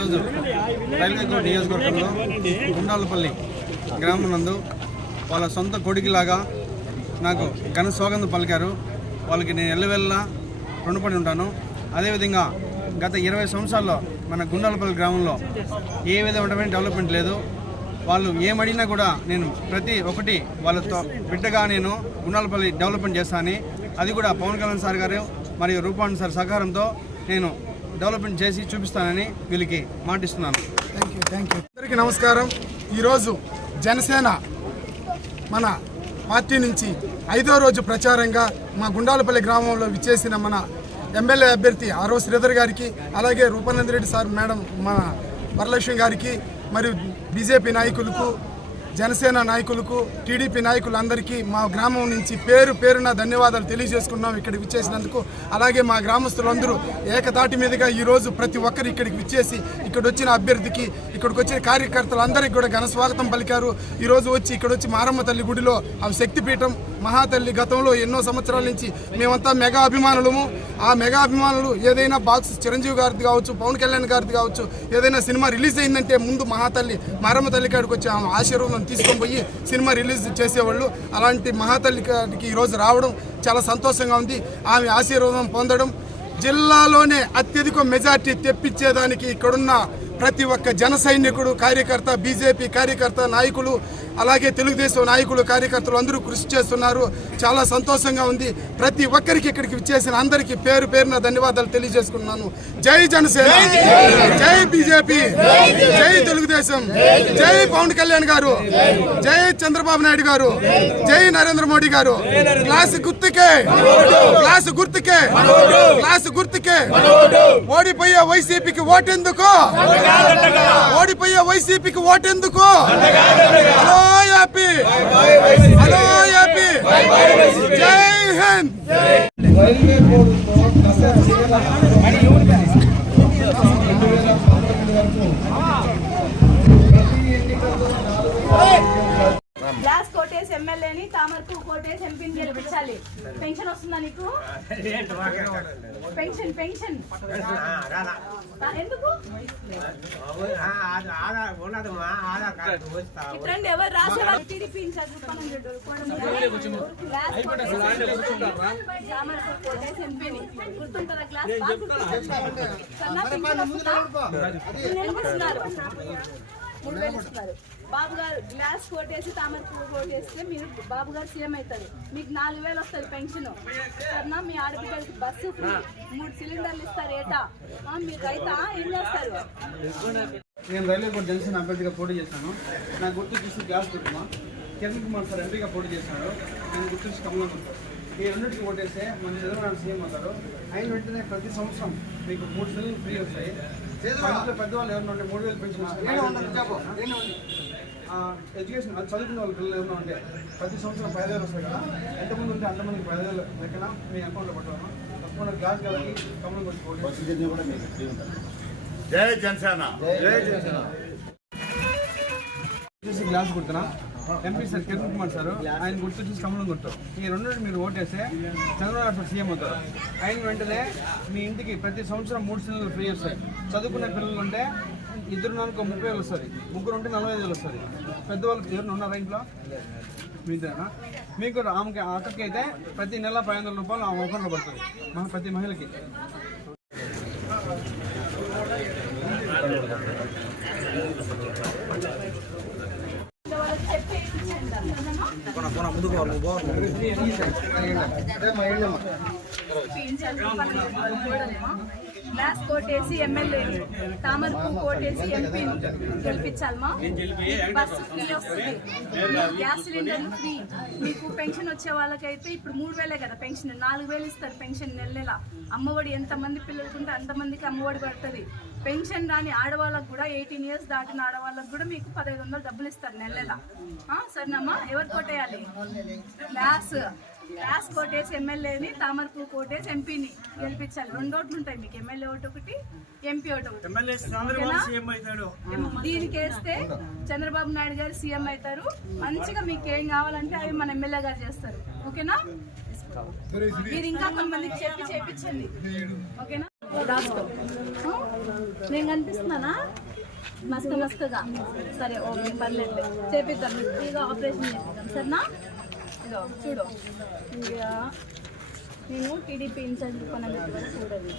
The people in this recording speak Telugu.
ఈరోజు రైల్వే కోర్టు నియోజకవర్గంలో గుండాలపల్లి గ్రామం నందు వాళ్ళ సొంత కొడుకులాగా నాకు ఘన స్వాగతం పలికారు. వాళ్ళకి నేను ఎల్లవెల్లా రుణపడి ఉంటాను. అదేవిధంగా గత 20 సంవత్సరాల్లో మన గుండాలపల్లి గ్రామంలో ఏ విధమైన డెవలప్మెంట్ లేదు. వాళ్ళు ఏమడిగినా కూడా నేను ప్రతి ఒక్కటి వాళ్ళతో బిడ్డగా నేను గుండాలపల్లి డెవలప్మెంట్ చేస్తానని, అది కూడా పవన్ కళ్యాణ్ సార్ గారు మరియు రూపాణి సార్ సహకారంతో నేను డెవలప్మెంట్ చేసి చూపిస్తానని వీళ్ళకి మాటిస్తున్నాను. Thank you. అందరికీ నమస్కారం. ఈరోజు జనసేన మన పార్టీ నుంచి 5వ రోజు ప్రచారంగా మా గుండాలపల్లి గ్రామంలో విచ్చేసిన మన ఎమ్మెల్యే అభ్యర్థి ఆర్ఓ శ్రీధర్ గారికి, అలాగే రూపానంద రెడ్డి సార్ మేడం మన వరలక్ష్మి గారికి, మరియు బీజేపీ నాయకులకు, జనసేన నాయకులకు, టీడీపీ నాయకులందరికీ మా గ్రామం నుంచి పేరు పేరున ధన్యవాదాలు తెలియజేసుకున్నాం ఇక్కడికి విచ్చేసినందుకు. అలాగే మా గ్రామస్తులందరూ ఏకతాటి మీదుగా ఈరోజు ప్రతి ఒక్కరు ఇక్కడికి విచ్చేసి ఇక్కడ వచ్చిన అభ్యర్థికి, ఇక్కడికి వచ్చిన కార్యకర్తలందరికీ కూడా ఘన స్వాగతం పలికారు. ఈరోజు వచ్చి ఇక్కడ వచ్చి మారమ్మ తల్లి గుడిలో ఆ శక్తిపీఠం మహాతల్లి గతంలో ఎన్నో సంవత్సరాల నుంచి మేమంతా మెగా అభిమానులము. ఆ మెగా అభిమానులు ఏదైనా బాక్స్ చిరంజీవి గారిది కావచ్చు, పవన్ కళ్యాణ్ గారిది కావచ్చు, ఏదైనా సినిమా రిలీజ్ అయిందంటే ముందు మహాతల్లి మారమ్మ తల్లి కాడికి వచ్చి ఆమె ఆశీర్వాదం తీసుకొని పోయి సినిమా రిలీజ్ చేసేవాళ్ళు. అలాంటి మహాతల్లి గారికి ఈరోజు రావడం చాలా సంతోషంగా ఉంది. ఆమె ఆశీర్వాదం పొందడం, జిల్లాలోనే అత్యధిక మెజార్టీ తెప్పించేదానికి ఇక్కడున్న ప్రతి ఒక్క జన సైనికుడు, కార్యకర్త, బీజేపీ కార్యకర్త నాయకులు, అలాగే తెలుగుదేశం నాయకులు, కార్యకర్తలు అందరూ కృషి చేస్తున్నారు. చాలా సంతోషంగా ఉంది. ప్రతి ఒక్కరికి ఇక్కడికి విచ్చేసిన అందరికీ పేరు పేరున ధన్యవాదాలు తెలియజేసుకున్నాను. జై జనసేన, జై బీజేపీ, జై తెలుగుదేశం, జై పవన్ కళ్యాణ్ గారు, జై చంద్రబాబు నాయుడు గారు, జై నరేంద్ర మోడీ గారు. గ్లాస్ గుర్తుకే, గ్లాస్ గుర్తుకే, గ్లాస్ గుర్తుకే. ఓడిపోయే వైసీపీకి ఓటెందుకు, ఓడిపోయే వైసీపీకి ఓటెందుకు. హలో యాపీ, హలో యాపీ, జై హింద్. గ్లాస్ కోటేసి ఎమ్మెల్యేని, తామర్కు కోటేసి ఎంపీని గెలిపించాలి. పెన్షన్ వస్తుందా నీకు? పెన్షన్ పెన్షన్ ఎందుకు ఇట్లండి? ఎవరు రాసే వాళ్ళు టీడీపీ కోటేసి ఎంపీని గుర్తుంటారా? గ్లాస్ $3,000 ఇస్తున్నారు. బాబు గారు గ్లాస్ కోటేసి తామర పువ్వు కోటేస్తే మీరు బాబు గారు సీఎం అవుతారు. మీకు 4,000 వస్తుంది పెన్షన్. సరేనా? మీ ఆడపిల్లలకి బస్సు ఫ్రీ, 3 సిలిండర్లు ఇస్తారు ఏటా. మీరు రైతా ఏం చేస్తారు? నేను రైల్వే కోర్టు జనసేన అభ్యర్థిగా పోటీ చేశాను. నా గుర్తు చూసి గ్యాస్ కుటుంబం కిరణ్ కుమార్ సార్ ఎంపీగా పోటీ చేశాడు. నేను గుర్తు చూసి కమలం. ఈ రెండింటికి ఓటేస్తే మన చంద్రబాబు సీఎం అవుతారు. అయిన వెంటనే ప్రతి సంవత్సరం మీకు 3 సిలిండర్లు ఫ్రీ వస్తాయి. పెద్దవాళ్ళు ఎవరైనా ఉంటే 3,000 పెన్షన్ ఎడ్యుకేషన్ చదువుకున్న వాళ్ళ పిల్లలు ఎవరైనా ఉంటే ప్రతి సంవత్సరం 5,000 వస్తాయి కదా. ఎంతమంది ఉంటే అంతమందికి 5,000 లెక్కన మీ అకౌంట్లో పట్టుకోవడం. తప్పకుండా గ్లాస్ కలిగి కమలం కొట్టుకోండి. జై జనసేన, జై జనసేన. గ్లాస్ గుర్తున్నా MP sir Kiran Kumar sir, ఆయన గుర్తు చూసి కమలం గుర్తు. ఈ రెండింటి మీరు ఓటేస్తే చంద్రబాబు నాయుడు సీఎం అవుతారు. అయిన వెంటనే మీ ఇంటికి ప్రతి సంవత్సరం 3 సిలిండర్లు ఫ్రీ వస్తాయి. చదువుకునే పిల్లలు ఉంటే 2 నెలలకు 30,000 వస్తుంది, 3 ఉంటే 45,000 వస్తుంది. పెద్దవాళ్ళకి ఎవరైనా ఉన్నారా ఇంట్లో? మీదేనా? మీకు ఆమెకి అక్కకి అయితే ప్రతి నెల 500 రూపాయలు ఆ అకౌంట్లో పడుతుంది ప్రతి మహిళకి. గ్లాస్ కోటేసి ఎమ్మెల్యేని, తామర పువ్వు కోటేసి ఎంపీని గెలిపించాలమ్మా. బస్సు ఫ్రీ వస్తుంది, గ్యాస్ సిలిండర్లు ఫ్రీ. మీకు పెన్షన్ వచ్చే వాళ్ళకైతే ఇప్పుడు 3,000 కదా పెన్షన్, 4,000 ఇస్తారు పెన్షన్ నెల నెల. అమ్మఒడి ఎంతమంది పిల్లలకి ఉంటే అంతమందికి అమ్మఒడి పడుతుంది. పెన్షన్ రాని ఆడవాళ్ళకు కూడా 18 years దాటిన ఆడవాళ్ళకు కూడా మీకు 1,500 డబ్బులు ఇస్తారు నెల నెల. సరేనమ్మా? ఎవరు కోటేయాలి? గ్లాస్ కోటేసి ఎమ్మెల్యేని, తామర పువ్వు కోటేసి ఎంపీని గెలిపించాలి. 2 ఓట్లు ఉంటాయి మీకు, ఎమ్మెల్యే ఓటు ఒకటి, ఎంపీ ఓటు ఒకటి. దీనికి వేస్తే చంద్రబాబు నాయుడు గారు సీఎం అవుతారు. మంచిగా మీకు ఏం కావాలంటే అవి మన ఎమ్మెల్యే గారు చేస్తారు. ఓకేనా? మీరు ఇంకా కొంతమందికి చేపించండి. ఓకేనా? రాసుకో. నేను కనిపిస్తున్నానా? మస్తుగా సరే, ఓకే, పర్లేదు, చేపిద్దాం. మీకు ఫ్రీగా ఆపరేషన్ చేపిద్దాం, సరేనా? ఇదో చూడు, ఇంకా నేను టీడీపీ ఇన్ఛార్జ్ పని చూడండి.